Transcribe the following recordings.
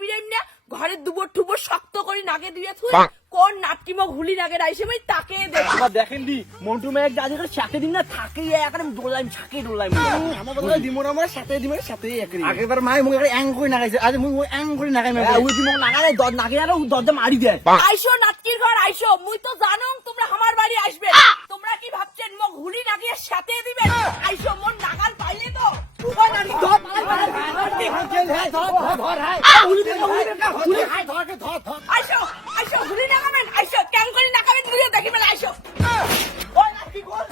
বিরাইম না ঘরের দুবর টুবর শক্ত করে নাকে দিয়ে থুই কোন নাটকি মগ হুলি নাকে রাইছে ভাই তাকে দেখেন দি মন্টু মেয়ের যা যেটা সাথে দিন না থাকে একদম ডোলাইম ছাকে ডোলাইম আমার কথা দিমোর আমার সাথে দিমোর সাথে একরি আগেবার মাই মুই এং করে নাগাইছে আজ মুই এং করে নাগাই মে ওই দিমক নাগালে দদ নাগে আর দরজা মারি দেয় আইসো নাটকির ঘর আইসো মুই তো জানো তোমরা আমার বাড়ি আসবে তোমরা কি ভাবছেন মগ হুলি নাকে সাথে দিবেন আইসো মন নাগাল পাইলে তো উভয় নারী ধর আইসো আইসো হুলি নাগাবেন আইসো কেন করে নাগাবেন ঘুরে দেখিবেন আইসো ওই নাটকি গোল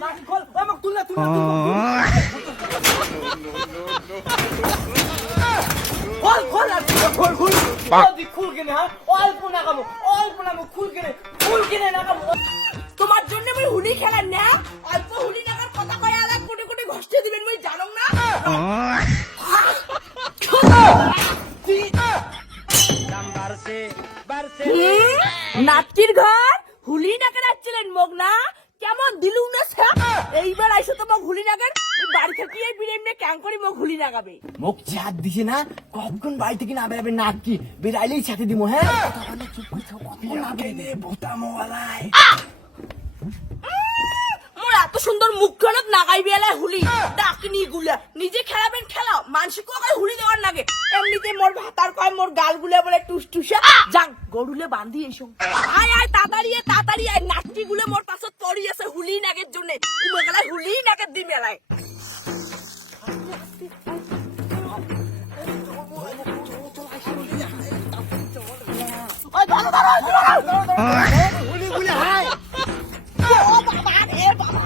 নাটকি গোল আমাক তুলনা তোমার জন্য আমি হুলি খেলার না অল্প হুলি নাগার কথা কয়ে আলাদা কোটি কোটি ঘষ্টে দিবেন মই জানো না নাটকির ঘর হুলি নাকে রাখছিলেন মগ না কেমন দিলু না এইবার আইসো তো মগ হুলি নাগার বাড়ি থেকে এই বিরেমনে ক্যাং করে মগ হুলি নাগাবে মুখ চাঁদ দিছে না কখন বাড়ি থেকে না বেরোবে নাকি বেরাইলেই সাথে দিব হ্যাঁ মোর এত সুন্দর মুখ খনত নাগাই বেলায় হুলি ডাকনি গুলা নিজে খেলাবেন খেলাও মানসিকও কয় হুলি দেওয়ার নাগে এমনিতে মোর ভাতার কয় মোর গাল গুলা বলে টুসটুসা যাং গরুলে বান্ধি এসো আয় আয় তাড়াতাড়ি আয় নাচটি গুলো মোর পাছত পড়ি আছে হুলি নাগের জন্য উমে গেলায় হুলি নাগের দি মেলায় ওই ধরো হুলি গুলা হাই ও বাবা রে বাবা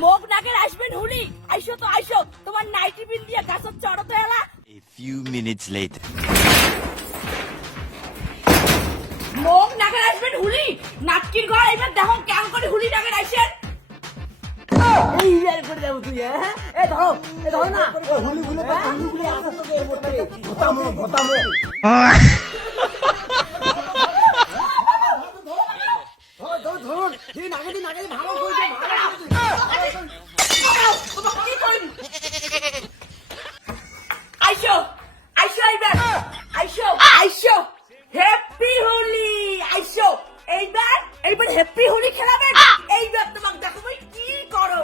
মুখ নাকের আসবেন হুলি আইসো তো আইসো তোমার নাইটি বিল দিয়ে গাছত চড়তে এলা A few minutes later. মুখ নাকের আসবেন হুলি নাটকির ঘর এবার দেখো কেমন করে হুলি নাকের আইসেন এই ইয়ার করে যাবো তুই হ্যাঁ এ ধরো না হুলি গুলো ভতামো আইসো হ্যাপি হোলি আইসো এইবার হ্যাপি হোলি খেলাবেন এইবার তোমাকে দেখো ভাই কি করো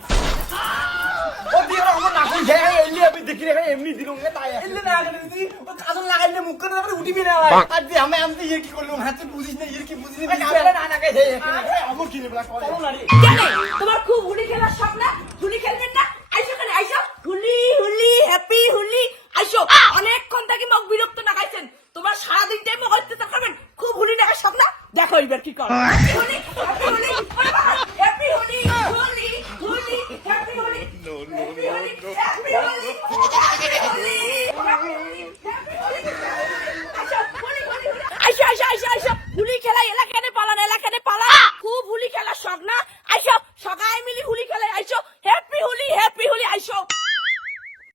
ও দিয়ে আমার নাকি যায় এলি আমি দেখি রে এমনি দিলুম না তাই এলি না আগে দিদি ও কাজল লাগাইলে মুখ করে তারপরে উঠিবি না আর দি আমি ইয়ে কি করলাম হাতে বুঝিস না ইয়ে কি বুঝিস না না না কে হে আমো কি রে বলা করো না রে কেন তোমার খুব হোলি খেলার শখ না হোলি খেলবেন না আইসো কেন আইসো হোলি হ্যাপি হোলি আইসো অনেকক্ষণ থেকে মগ বিরক্ত লাগাইছেন তোমার সারাদিন টাইম হইতে থাকবেন খুব হোলি লাগার শখ না দেখো এবার কি করো হ্যাপি হোলি হ্যাপি হোলি আইসো হুলি খেলা এলাকায়